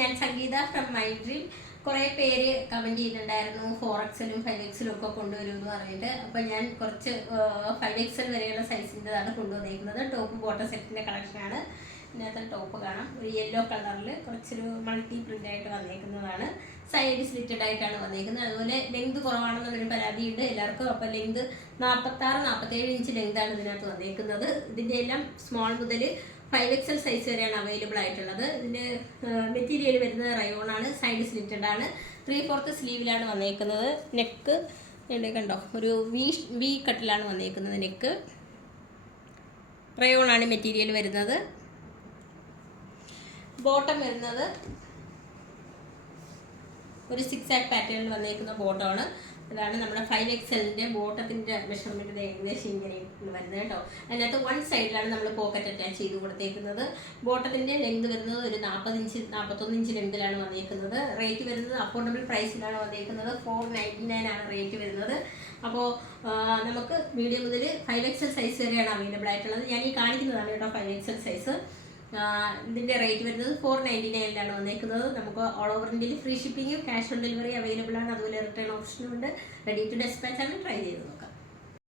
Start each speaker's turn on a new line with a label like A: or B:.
A: ഞാൻ സംഗീത from my dream കുറേ പേര് കമന്റ് ചെയ്യുന്നുണ്ടായിരുന്നു ഫോർ എക്സലും ഫൈവ് എക്സലും ഒക്കെ കൊണ്ടുവരും എന്ന് പറഞ്ഞിട്ട്. അപ്പോൾ ഞാൻ കുറച്ച് ഫൈവ് എക്സൽ വരെയുള്ള സൈസിന്റെതാണ് കൊണ്ടുവന്നിരിക്കുന്നത് ടോപ്പ് ബോട്ടം സെറ്റിന്റെ കളക്ഷനാണ് ഇതിനകത്ത് ടോപ്പ് കാണാം. ഒരു യെല്ലോ കളറിൽ കുറച്ചൊരു മൾട്ടി പ്രിന്റ് ആയിട്ട് വന്നേക്കുന്നതാണ്. സൈഡ് സ്ലിറ്റഡ് ആയിട്ടാണ് വന്നേക്കുന്നത്. അതുപോലെ ലെങ്ത് കുറവാണെന്നുള്ളൊരു പരാതിയുണ്ട്. എല്ലാവർക്കും അപ്പോൾ ലെങ്ത് നാൽപ്പത്താറ് നാൽപ്പത്തേഴ് ഇഞ്ച് ലെങ്താണ് ഇതിനകത്ത് വന്നേക്കുന്നത്. ഇതിന്റെ എല്ലാം സ്മോൾ മുതൽ ഫൈവ് എക്സൽ സൈസ് വരെയാണ് അവൈലബിൾ ആയിട്ടുള്ളത്. ഇതിന്റെ മെറ്റീരിയൽ വരുന്നത് റയോൺ ആണ് സൈഡ് സ്ലിറ്റഡ് ആണ്. ത്രീ ഫോർത്ത് സ്ലീവിലാണ് വന്നേക്കുന്നത്. നെക്ക് കണ്ടോ? ഒരു വി വി കട്ടിലാണ് വന്നേക്കുന്നത് നെക്ക് റയോൺ ആണ് മെറ്റീരിയൽ വരുന്നത്. ബോട്ടം വരുന്നത് ഒരു സിക്സ് ആക്ക് പാറ്റേണിൽ വന്നേക്കുന്ന ബോട്ടമാണ്. അതാണ് നമ്മുടെ ഫൈവ് എക്സലിന്റെ ബോട്ടത്തിന്റെ മെഷർമെന്റ് ഏകദേശം ഇങ്ങനെ വരുന്നത് കേട്ടോ. അതിനകത്ത് വൺ സൈഡിലാണ് നമ്മൾ പോക്കറ്റ് അറ്റാച്ച് ചെയ്ത് കൊടുത്തേക്കുന്നത്. ബോട്ടത്തിന്റെ ലെങ്ത് വരുന്നത് ഒരു നാൽപ്പത് ഇഞ്ച് നാൽപ്പത്തൊന്ന് ഇഞ്ച് ലെങ്തിലാണ് വന്നേക്കുന്നത്. റേറ്റ് വരുന്നത് അഫോർഡബിൾ പ്രൈസിലാണ് വന്നേക്കുന്നത്. ഫോർ നയന്റി നയൻ ആണ് റേറ്റ് വരുന്നത്. അപ്പോൾ നമുക്ക് മീഡിയം മുതൽ ഫൈവ് എക്സൽ സൈസ് വരെയാണ് അവൈലബിൾ ആയിട്ടുള്ളത്. ഞാൻ ഈ കാണിക്കുന്നതാണ് കേട്ടോ ഫൈവ് എക്സൽ സൈസ് ഇതിന്റെ റേറ്റ് വരുന്നത് ഫോർ നയന്റി നയനിലാണ് വന്നേക്കുന്നത്. നമുക്ക് ഓൾ ഓവർ ഇന്ത്യയിൽ free shipping cash on delivery available ആണ്. അതുപോലെ റിട്ടേൺ ഓപ്ഷനും ഉണ്ട്. റെഡി ടു ഡെസ്പാച്ച് ആണ്. ട്രൈ ചെയ്ത് നോക്കാം.